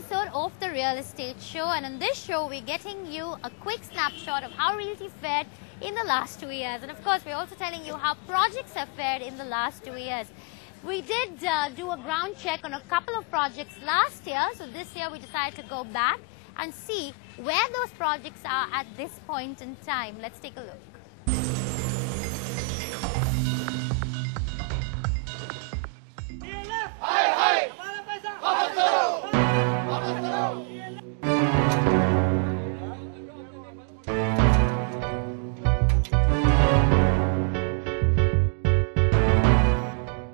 episode of the Real Estate Show, and in this show we're getting you a quick snapshot of how realty fared in the last 2 years, and of course we're also telling you how projects have fared in the last 2 years. We did do a ground check on a couple of projects last year, so this year we decided to go back and see where those projects are at this point in time. Let's take a look.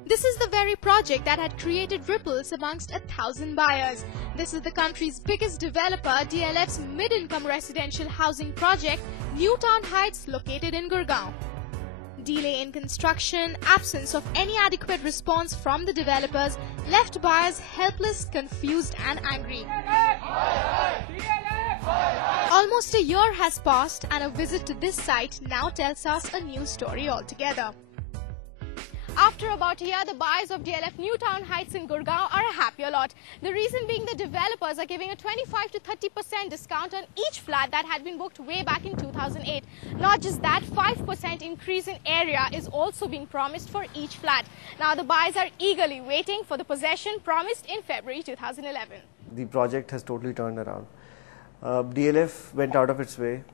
This is the very project that had created ripples amongst 1,000 buyers. This is the country's biggest developer, DLF's mid-income residential housing project, New Town Heights, located in Gurgaon. Delay in construction, absence of any adequate response from the developers left buyers helpless, confused and angry. Almost a year has passed and a visit to this site now tells us a new story altogether. After about a year, the buyers of DLF New Town Heights in Gurgaon are a happier lot. The reason being the developers are giving a 25 to 30% discount on each flat that had been booked way back in 2008. Not just that, 5% increase in area is also being promised for each flat. Now the buyers are eagerly waiting for the possession promised in February 2011. The project has totally turned around. DLF went out of its way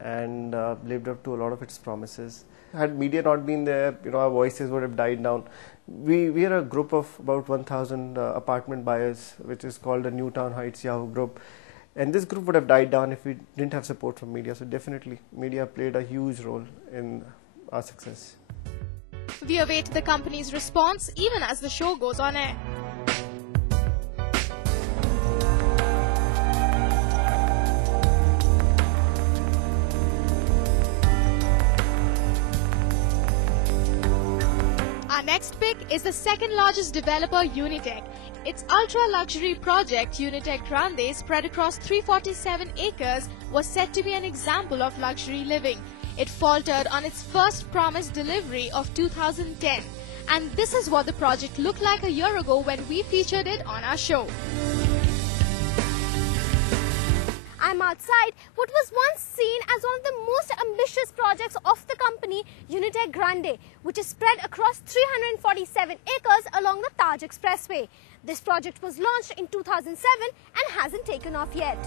and lived up to a lot of its promises. Had media not been there, our voices would have died down. We are a group of about 1,000 apartment buyers, which is called the New Town Heights Yahoo group. And this group would have died down if we didn't have support from media. So definitely, media played a huge role in our success. We await the company's response even as the show goes on air. Our next pick is the second largest developer, Unitech. Its ultra-luxury project, Unitech Grande, spread across 347 acres, was said to be an example of luxury living. It faltered on its first promised delivery of 2010. And this is what the project looked like a year ago when we featured it on our show. I'm outside what was once seen as one of the most ambitious projects of the company, Unitech Grande, which is spread across 347 acres along the Taj Expressway. This project was launched in 2007 and hasn't taken off yet.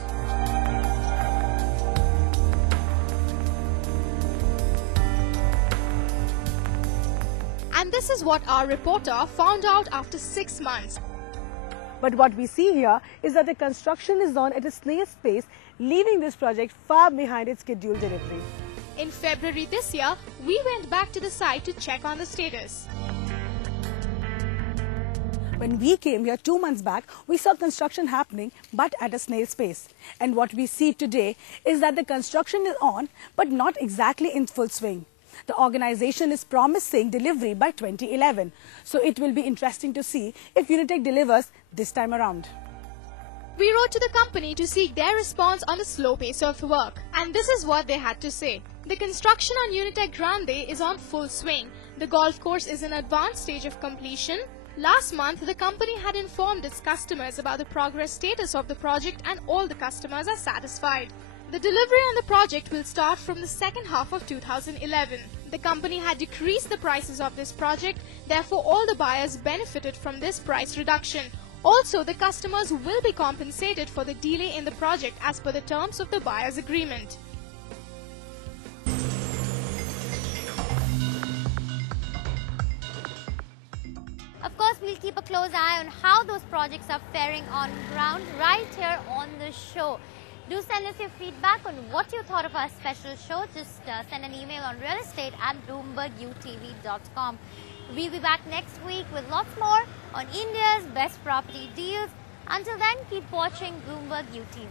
And this is what our reporter found out after 6 months. But what we see here is that the construction is on at a snail's pace, leaving this project far behind its scheduled delivery. In February this year, we went back to the site to check on the status. When we came here 2 months back, we saw construction happening, but at a snail's pace. And what we see today is that the construction is on, but not exactly in full swing. The organization is promising delivery by 2011. So it will be interesting to see if Unitech delivers this time around. We wrote to the company to seek their response on the slow pace of work. And this is what they had to say. The construction on Unitech Grande is on full swing. The golf course is in advanced stage of completion. Last month, the company had informed its customers about the progress status of the project and all the customers are satisfied. The delivery on the project will start from the second half of 2011. The company had decreased the prices of this project, therefore all the buyers benefited from this price reduction. Also, the customers will be compensated for the delay in the project as per the terms of the buyer's agreement. Of course, we'll keep a close eye on how those projects are faring on ground right here on the show. Do send us your feedback on what you thought of our special show. Just send an email on realestate@bloombergutv.com. We'll be back next week with lots more on India's best property deals. Until then, keep watching Bloomberg UTV.